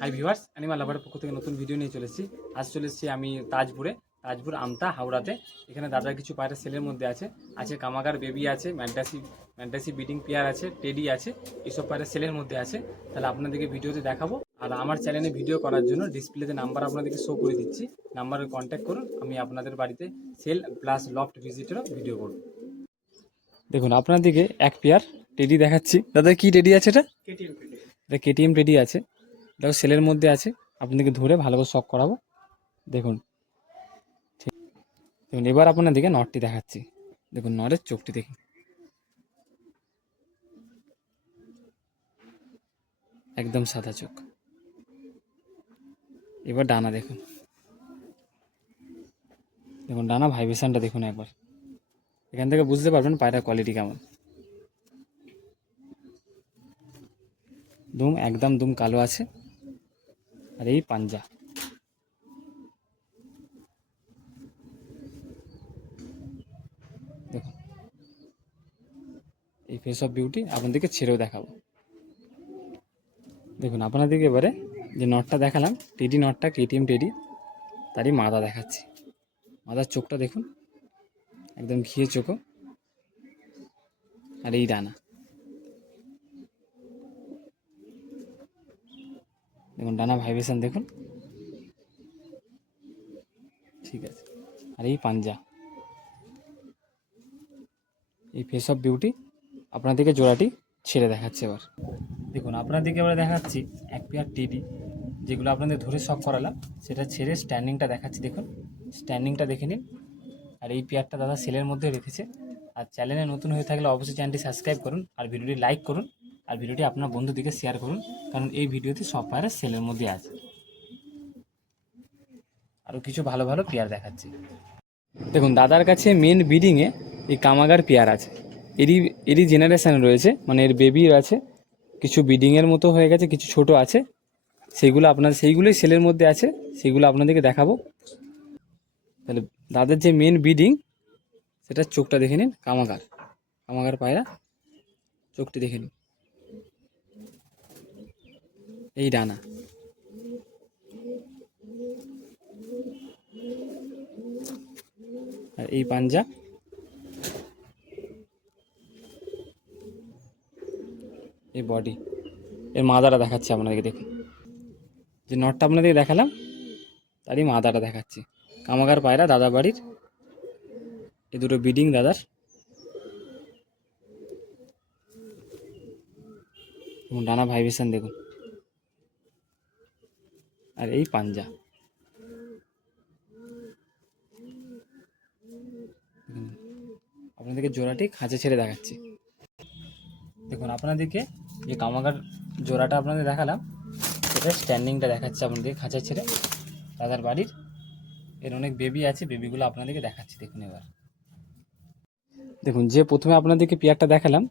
Hi viewers animal লাভারের পক্ষ থেকে নতুন ভিডিও নিয়ে চলেছি। আজ চলে এসেছি আমি তাজপুরে তাজপুর আমতা হাওড়াতে। এখানে দাদার কিছু পায়রা সেলের মধ্যে আছে। আছে কামাগার বেবি আছে ম্যান্টাসি ম্যান্টাসি বিডিং পেয়ার আছে টেডি আছে এইসব পায়রা সেলের মধ্যে আছে। তাহলে আপনাদেরকে ভিডিওতে দেখাবো। আর আমার চ্যানেলে ভিডিও করার জন্য ডিসপ্লেতে নাম্বার আপনাদেরকে শো করে দিচ্ছি। নাম্বারে কন্ট্যাক্ট করুন আমি আপনাদের বাড়িতে সেল প্লাস লফট ভিজিটেরও ভিডিও করব। দেখুন আপনাদেরকে এক পেয়ার টেডি দেখাচ্ছি। দাদা কি টেডি আছে এটা? কেটিএম এটা কেটিএম টেডি আছে। এটাও সেলের মধ্যে আছে, আপনাদেরকে ধরে ভালো করে শক করাবো। দেখুন, ঠিক, দেখুন, এবার আপনাদেরকে নটটি দেখাচ্ছি। দেখুন নরের চোখটি দেখুন একদম সাদা চোখ। এবার ডানা দেখুন। দেখুন, ডানা ভাইব্রেশনটা দেখুন একবার। এখান থেকে বুঝতে পারবেন পায়রা কোয়ালিটি কেমন। দুম একদম দুম কালো আছে। আর এই পাঞ্জা। দেখুন এই ফেস অফ বিউটি আপনাদেরকে ছেড়েও দেখাবো। দেখুন, আপনাদেরকে এবারে যে নটটা দেখালাম টেডি নটটা কেটিএম টেডি তারই মাদা দেখাচ্ছি। মাদার চোখটা দেখুন, একদম ঘিয়ে চোখও আর এই ডানা। দেখুন, ডানা ভাইব্রেশন দেখুন। ঠিক আছে। আর এই পাঞ্জা। এই ফেস অফ বিউটি আপনাদেরকে জোড়াটি ছেড়ে দেখাচ্ছে এবার। দেখুন, আপনাদেরকে এবার দেখাচ্ছি এক পেয়ার টিডি যেগুলো আপনাদের ধরে শখ করালাম। সেটা ছেড়ে স্ট্যান্ডিংটা দেখাচ্ছি, দেখুন। স্ট্যান্ডিংটা দেখে নিন। আর এই পেয়ারটা দাদা সেলের মধ্যে রেখেছে। আর চ্যানেলে নতুন হয়ে থাকলে অবশ্যই চ্যানেলটি সাবস্ক্রাইব করুন। আর ভিডিওটি লাইক করুন। আর ভিডিওটি আপনার বন্ধুদিকে শেয়ার করুন, কারণ এই ভিডিওতে সব পায়রা সেলের মধ্যে আছে। আরও কিছু ভালো ভালো পেয়ার দেখাচ্ছি। দেখুন, দাদার কাছে মেন বিডিংয়ে এই কামাগার পেয়ার আছে। এরই এরই জেনারেশান রয়েছে মানে এর বেবি আছে। কিছু বিডিংয়ের মতো হয়ে গেছে, কিছু ছোট আছে। সেইগুলো আপনার সেইগুলোই সেলের মধ্যে আছে, সেগুলো আপনাদেরকে দেখাবো। তাহলে দাদার যে মেন বিডিং সেটা চোখটা দেখে নিন, কামাগার। কামাগার পায়রা, চোখটি দেখে নিন। এই ডানা। আর এই পাঞ্জা। এই বডি এর মাদাটা দেখাচ্ছি আপনাদেরকে, দেখুন। যে নটটা আপনাদেরকে দেখালাম, তারই মাদাটা দেখাচ্ছি। কামাগার পায়রা, দাদা বাড়ির। এই দুটো বিডিং দাদার। ডানা ভাইব্রেশন দেখুন। আর এই পাঞ্জা। আপনাদেরকে জোড়াটি খাঁচে ছেড়ে দেখাচ্ছি। দেখুন, আপনাদেরকে যে কামাগার জোড়াটা আপনাদের দেখালাম, সেটা স্ট্যান্ডিংটা দেখাচ্ছে আপনাদেরকে খাঁচা ছেড়ে। দাদার বাড়ির, এর অনেক বেবি আছে বেবিগুলো আপনাদেরকে দেখাচ্ছি, দেখুন এবার। দেখুন, যে প্রথমে আপনাদেরকে পেয়ারটা দেখালাম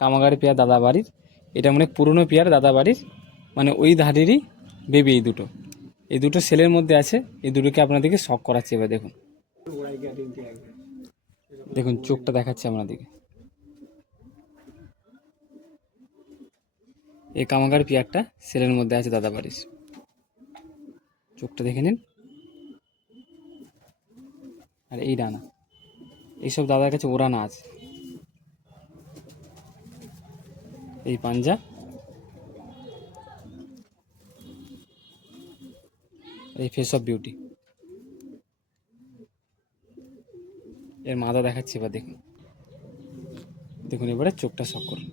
কামাগারের পেয়ার দাদা বাড়ির, এটা অনেক পুরনো পেয়ার দাদা বাড়ির মানে ওই ধারেরই বেবি এই দুটো। এই দুটো সেলের মধ্যে আছে, এই দুটোকে আপনাদেরকে শখ করাচ্ছে এবার দেখুন। দেখুন, চোখটা দেখাচ্ছে আপনাদেরকে। এই কামাগার পিয়ারটা সেলের মধ্যে আছে দাদা বাড়ির। চোখটা দেখে নিন। আর এই ডানা, এইসব দাদার কাছে ওড়ানা আছে। এই পাঞ্জা এই ফেস অফ বিউটি এর মাথা দেখাচ্ছি এবার দেখুন। দেখুন এবারে চোখটা শখ করুন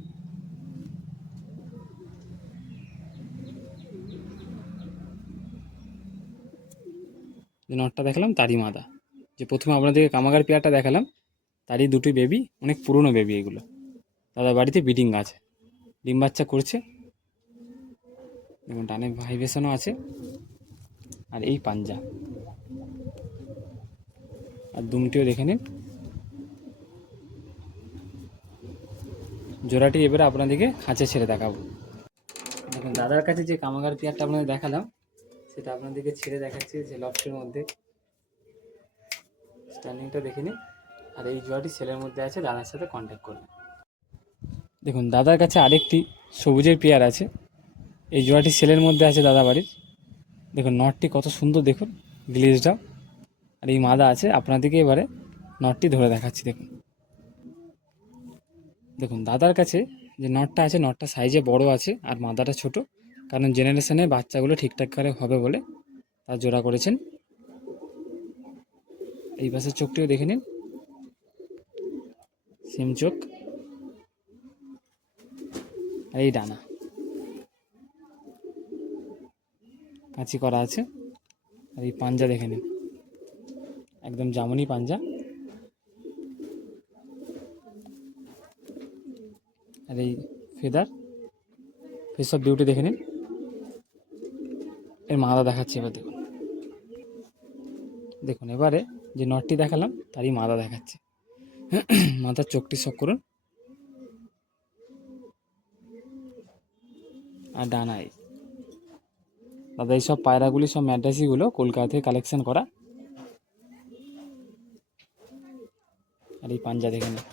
যে নটটা দেখালাম, তারই মাদা যে প্রথমে আপনাদেরকে কামাগার পেয়ারটা দেখালাম, তারই দুটি বেবি অনেক পুরনো বেবি এগুলো। দাদা বাড়িতে বিডিং আছে। ডিম বাচ্চা করছে। এবং ডানে ভাইব্রেশনও আছে। আর এই পাঞ্জা। আর দুমটিও দেখে নিন। জোড়াটি এবারে আপনাদেরকে খাঁচে ছেড়ে দেখাবো। দেখুন, দাদার কাছে যে কামাগার পেয়ারটা আপনাদের দেখালাম, সেটা আপনাদেরকে ছেড়ে দেখাচ্ছি যে লফটের মধ্যে। স্ট্যান্ডিংটা দেখে নিন। আর এই জোড়াটি সেলের মধ্যে আছে, দাদার সাথে কন্ট্যাক্ট করবেন দেখুন, দাদার কাছে আরেকটি সবুজের পেয়ার আছে। এই জোড়াটি সেলের মধ্যে আছে দাদা বাড়ির দেখুন নটটি কত সুন্দর দেখুন গ্লেজটা আর এই মাদা আছে আপনাদেরকে এবারে নটটি ধরে দেখাচ্ছি, দেখুন। দেখুন, দাদার কাছে যে নটটা আছে নটটা সাইজে বড় আছে আর মাদাটা ছোট, কারণ জেনারেশনে বাচ্চাগুলো ঠিকঠাক করে হবে বলে তার জোড়া করেছেন। এই পাশের চোখটিও দেখে নিন। সেম চোখ। এই ডানা। কাঁচি করা আছে। আর এই পাঞ্জা দেখে নিন। একদম জামনি পাঞ্জা। আর এই ফেদার ফেস অফ বিউটি দেখে নিন। এর মাদা দেখাচ্ছি এবার দেখুন। দেখুন, এবারে যে নটটি দেখালাম, তারই মাদা দেখাচ্ছে। মাথার চোখটি সব করুন। আর ডানায় দাদা, এইসব পায়রাগুলি সব ম্যাড্রাসিগুলো কলকাতা থেকে কালেকশন করা। আর এই পাঞ্জা দেখে নিন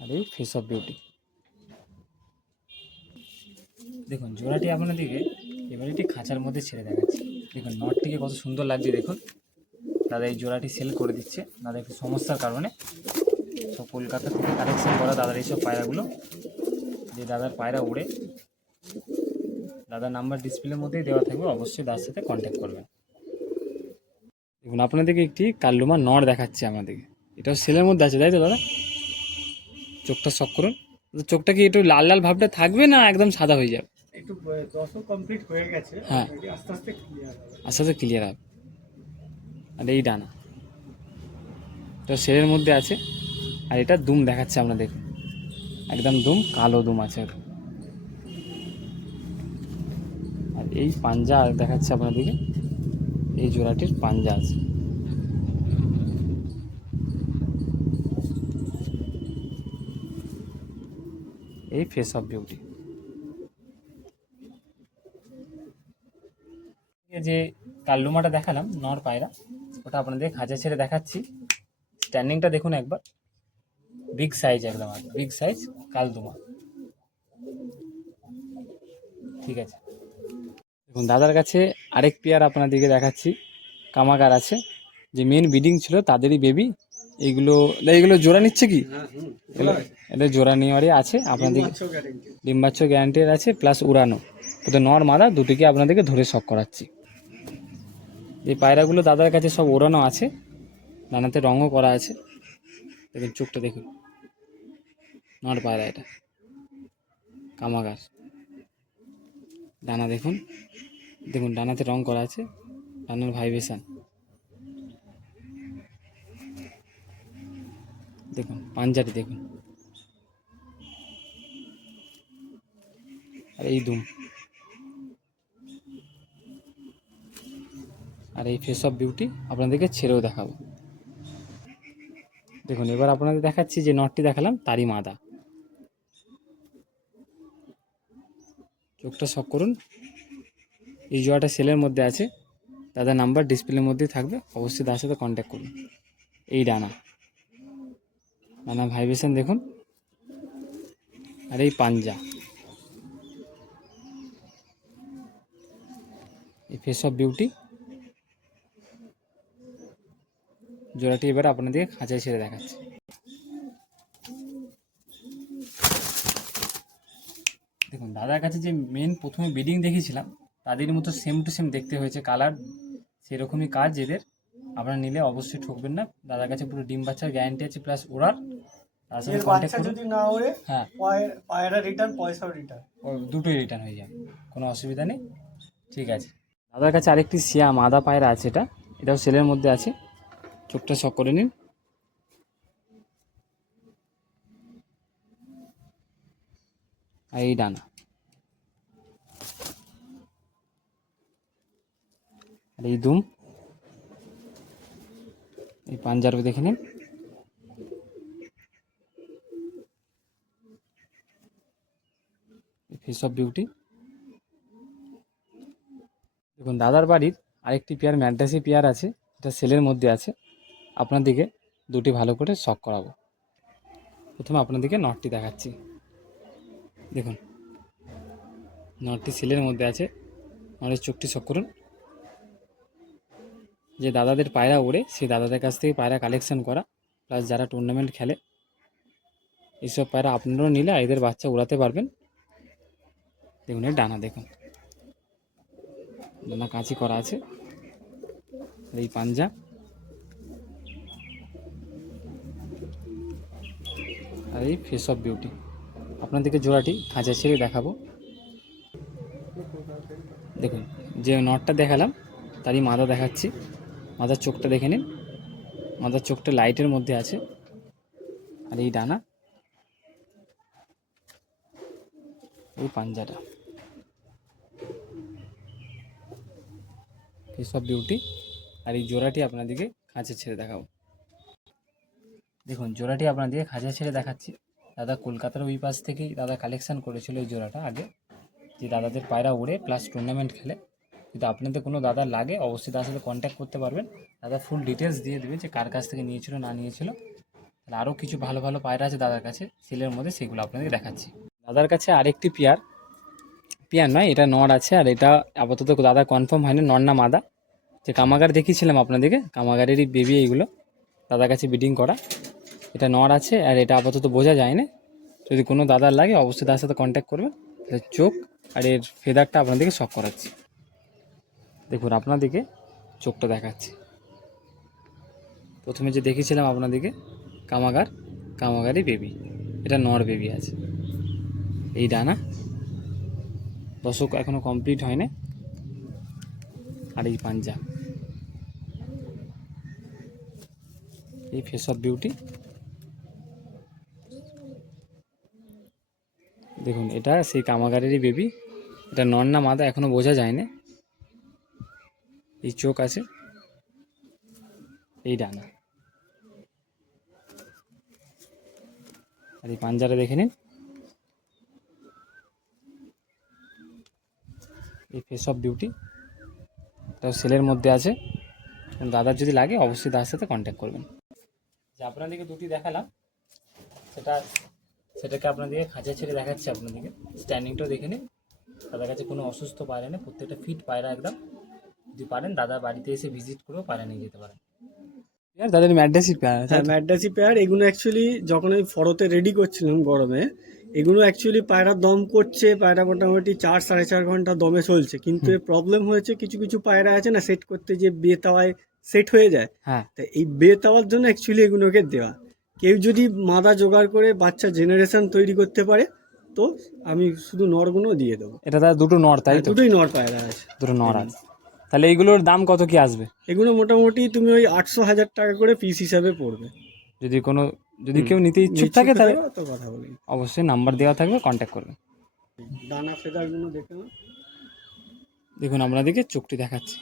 আর এই ফেস অফ বিউটি দেখুন, জোড়াটি আপনাদেরকে এবার একটি খাঁচার মধ্যে ছেড়ে দেখাচ্ছি। দেখুন, নটটিকে কত সুন্দর লাগছে, দেখুন। দাদা এই জোড়াটি সেল করে দিচ্ছে। দাদা একটু সমস্যার কারণে সব কলকাতা থেকে কালেকশন করা দাদার এইসব পায়রাগুলো। যে দাদার পায়রা উড়ে দাদার নাম্বার ডিসপ্লের মধ্যেই দেওয়া থাকবে অবশ্যই দাদার সাথে কন্ট্যাক্ট করবেন। দেখুন আপনাদেরকে একটি কাল্লুমা নড় দেখাচ্ছে আমাদেরকে। এটাও সেলের মধ্যে আছে তাই তো দাদা? চোখটা শক করুন। চোখটা কি একটু লাল লাল ভাবটা থাকবে না একদম সাদা হয়ে যাবে? একটু কমপ্লিট হয়ে গেছে। হ্যাঁ। আস্তে আস্তে ক্লিয়ার হবে। আস্তে আস্তে ক্লিয়ার হবে। আর এই ডানা। তো সেলের মধ্যে আছে। আর এটা দুম দেখাচ্ছে আপনাদের একদম দুম কালো দুম আছে এই পাঞ্জা দেখাচ্ছে আপনাদেরকে। এই জোড়াটির পাঞ্জা আছে। এই ফেস অফ বিউটি যে কাল্লুমাটা দেখালাম, নর পায়রা, ওটা আপনাদের খাঁচা ছেড়ে দেখাচ্ছি। স্ট্যান্ডিংটা দেখুন একবার। বিগ সাইজ একদম বিগ সাইজ কালদুমা ঠিক আছে। দেখুন দাদার কাছে আরেক পেয়ার আপনাদেরকে দেখাচ্ছি। কামাকার আছে। যে মেন বিডিং ছিল তাদেরই বেবি এইগুলো এইগুলো জোড়া নিচ্ছে কি? হ্যাঁ এটা জোড়া নেওয়ারই আছে আপনাদের ডিম্বাচ্ছ গ্যারান্টির আছে প্লাস উড়ানো। তো নর মাদা দুটিকে আপনাদেরকে ধরে শখ করাচ্ছি। এই পায়রাগুলো দাদার কাছে সব ওড়ানো আছে। ডানাতে রঙও করা আছে। দেখুন চোখটা দেখুন। নর পায়রা এটা। কামাগার ডানা দেখুন। দেখুন, ডানাতে রং করা আছে। ডানার ভাইব্রেশন দেখুন পাঞ্জাটি দেখুন। আর এই দুম। আর এই ফেস অফ বিউটি আপনাদেরকে ছেড়েও দেখাবো। দেখুন, এবার আপনাদের দেখাচ্ছি যে নটটি দেখালাম, তারই মাদা। চোখটা শক করুন। এই জোয়াটা সেলের মধ্যে আছে। দাদার নাম্বার ডিসপ্লের মধ্যেই থাকবে। অবশ্যই তার সাথে কন্ট্যাক্ট করুন। এই ডানা। ডানা ভাইব্রেশন দেখুন। আর এই পাঞ্জা। এই ফেস অফ বিউটি জোড়াটি এবার আপনাদের খাঁচায় ছেড়ে দেখাচ্ছে। দেখুন দাদার কাছে যে মেন প্রথমে বিডিং দেখেছিলাম তাদের মতো সেম টু সেম দেখতে হয়েছে কালার সেরকমই কাজ এদের। আপনারা নিলে অবশ্যই ঠকবেন না। দাদার কাছে পুরো ডিম বাচ্চার গ্যারান্টি আছে প্লাস ওড়ার তার সাথে কন্ট্যাক্ট যদি না ওড়ে হ্যাঁ। পায়রা রিটার্ন পয়সাও রিটার্ন দুটোই রিটার্ন হয়ে যাবে। কোনো অসুবিধা নেই। ঠিক আছে। দাদার কাছে আরেকটি সিয়াম আদা পায়রা আছে এটা। এটাও সেলের মধ্যে আছে। চোখটা শক করে নিন। আর এই ডানা। আর এই দুম। এই পাঞ্জাবি দেখে নিন। ফেস অফ বিউটি দেখুন, দাদার বাড়ির আরেকটি পেয়ার ম্যাড্রাসি পেয়ার আছে। এটা সেলের মধ্যে আছে। আপনাদেরকে দুটি ভালো করে শখ করাবো। প্রথমে আপনাদেরকে নটটি দেখাচ্ছি। দেখুন, নটটি সিলের মধ্যে আছে। নটের চোখটি শখ করুন। যে দাদাদের পায়রা ওড়ে, সেই দাদাদের কাছ থেকে পায়রা কালেকশন করা প্লাস যারা টুর্নামেন্ট খেলে, এইসব পায়রা আপনারাও নিলে এদের বাচ্চা উড়াতে পারবেন। দেখুন, এর ডানা দেখুন। ডানা কাঁচি করা আছে। এই পাঞ্জা। আর এই ফেস অফ বিউটি আপনাদেরকে জোড়াটি খাঁচা ছেড়ে দেখাবো। দেখুন, যে নটটা দেখালাম, তারই মাথা দেখাচ্ছি। মাথার চোখটা দেখে নিন। মাথার চোখটা লাইটের মধ্যে আছে। আর এই ডানা, এই পাঞ্জাটা। এসব বিউটি আর এই জোড়াটি আপনাদেরকে খাঁচা ছেড়ে দেখাবো। দেখুন, জোড়াটি আপনাদেরকে খাঁচা ছেড়ে দেখাচ্ছি। দাদা কলকাতার ওই পাশ থেকেই দাদা কালেকশন করেছিল এই জোড়াটা আগে। যে দাদাদের পায়রা উড়ে প্লাস টুর্নামেন্ট খেলে। যদি আপনাদের কোনো দাদা লাগে, অবশ্যই তার সাথে কন্ট্যাক্ট করতে পারবেন। দাদা ফুল ডিটেলস দিয়ে দেবে যে কার কাছ থেকে নিয়েছিল, না নিয়েছিল। তাহলে আরও কিছু ভালো ভালো পায়রা আছে দাদার কাছে, সেলের মধ্যে সেগুলো আপনাদের দেখাচ্ছি। দাদার কাছে আরেকটি পেয়ার। পেয়ার নয়, এটা নর আছে আর এটা আপাতত দাদা কনফার্ম হয়নি, নর না মাদা। যে কামাগার দেখিয়েছিলাম আপনাদেরকে, কামাগারেরই বেবি এইগুলো। দাদার কাছে বিডিং করা। এটা নর আছে আর এটা আপাতত বোঝা যায় না যদি কোনো দাদার লাগে, অবশ্যই তার সাথে কন্ট্যাক্ট করবেন চোখ আর এর ফেদারটা আপনাদেরকে শখ করাচ্ছি। দেখুন, আপনাদেরকে চোখটা দেখাচ্ছি। প্রথমে যে দেখেছিলাম আপনাদেরকে, কামাগার কামাগারই বেবি এটা নর বেবি আছে। এই ডানা দশক এখনও কমপ্লিট হয়নি। আর এই পাঞ্জা। এই ফেস অফ বিউটি দেখুন, এটা সেই কামাগারেরই বেবি এটা নর না মাদা এখনও বোঝা যায় না এই চোখ আছে। এই ডানা। আর এই পাঞ্জারা দেখে নিন। এই ফেস অফ বিউটি এটাও সেলের মধ্যে আছে। দাদার যদি লাগে, অবশ্যই তার সাথে কন্ট্যাক্ট করবেন। যে আপনাদেরকে দুটি দেখালাম, সেটা সেটাকে আপনাদেরকে খাঁচা ছেড়ে দেখাচ্ছে আপনাদেরকে। স্ট্যান্ডিংটাও দেখে নিন। তাদের কাছে কোনো অসুস্থ পায়রা নেই প্রত্যেকটা ফিট পায়রা একদম। যদি পারেন দাদার বাড়িতে এসে ভিজিট করেও পায়রা নিয়ে যেতে পারেন। দাদার ম্যাড্রাসি পেয়ারা হ্যাঁ ম্যাডাসি পেয়ার এগুলো অ্যাকচুয়ালি যখন আমি ফরতে রেডি করছিলাম গরমে এগুলো অ্যাকচুয়ালি পায়রা দম করছে পায়রা মোটামুটি চার সাড়ে চার ঘণ্টা দমে চলছে। কিন্তু এর প্রবলেম হয়েছে কিছু কিছু পায়রা আছে না সেট করতে যে বেতাওয়ায় সেট হয়ে যায়। হ্যাঁ। তা এই বেতাওয়ার জন্য অ্যাকচুয়ালি এগুলোকে দেওয়া। কেউ যদি মাদা জোগাড় করে বাচ্চা জেনারেশন তৈরি করতে পারে তো আমি শুধু নরগুলো দিয়ে দেবো। এটা তার দুটো নর তাই তো? দুটোই নর পায়রা আছে। দুটো নর আছে। তাহলে এইগুলোর দাম কত কি আসবে? এগুলো মোটামুটি তুমি ওই আটশো হাজার টাকা করে পিস হিসাবে পড়বে। যদি কোনো যদি কেউ নিতে ইচ্ছুক থাকে তাহলে তো কথা বলি। অবশ্যই নাম্বার দেওয়া থাকবে কন্ট্যাক্ট করবে। দানা ফেদারগুলো দেখে নাও। দেখুন আপনাদেরকে চোখটি দেখাচ্ছি।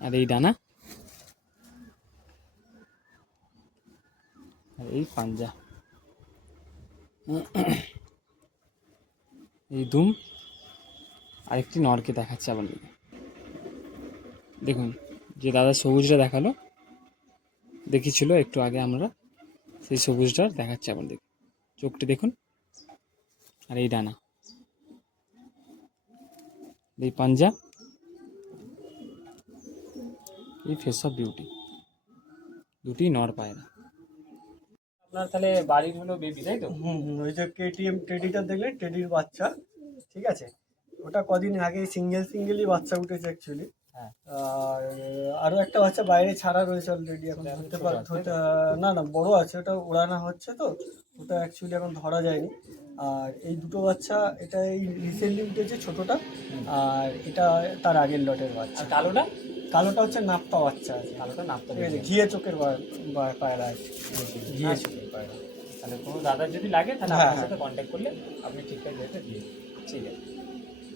আর এই ডানা আর এই পাঞ্জা। এই দুম আরেকটি নরকে দেখাচ্ছি আপনাদেরকে দেখুন, যে দাদা সবুজটা দেখাল, দেখিছিল একটু আগে আমরা, সেই সবুজটা দেখাচ্ছি আপনাদেরকে চোখটি দেখুন। আর এই ডানা। এই পাঞ্জা। এই ফেস অফ বিউটি দুটি নর পায়রা। আপনার তাহলে বাড়ির হলো বেবি তাই তো? হুম হুম, ওই যে কেটিএম টেডিটা দেখলে টেডির বাচ্চা ঠিক আছে? ওটা কদিন আগে সিঙ্গেল সিঙ্গেলই বাচ্চা উঠেছে অ্যাকচুয়ালি আর আরও একটা বাচ্চা বাইরে ছাড়া রয়েছে অলরেডি এখন ধরতে ছোট পার আছে? ধরতে না না বড় আছে ওটা ওড়ানো হচ্ছে তো ওটা অ্যাকচুয়ালি এখন ধরা যায়নি। আর এই দুটো বাচ্চা এটা এই রিসেন্টলি উঠেছে ছোটটা আর এটা তার আগের লটের বাচ্চা। কালোটা? কালোটা হচ্ছে নাপ্তা বাচ্চা আছে কালোটা নাপ্তা ঠিক আছে ঘিয়ে চোখের পায়রা আছে ঘিয়ে হ্যাঁ। চোখের পায়রা তাহলে কোনো দাদার যদি লাগে তাহলে হ্যাঁ, আপনার হ্যাঁ। সাথে কন্ট্যাক্ট করলে আপনি ঠিকঠাক রেটে দিয়ে। ঠিক আছে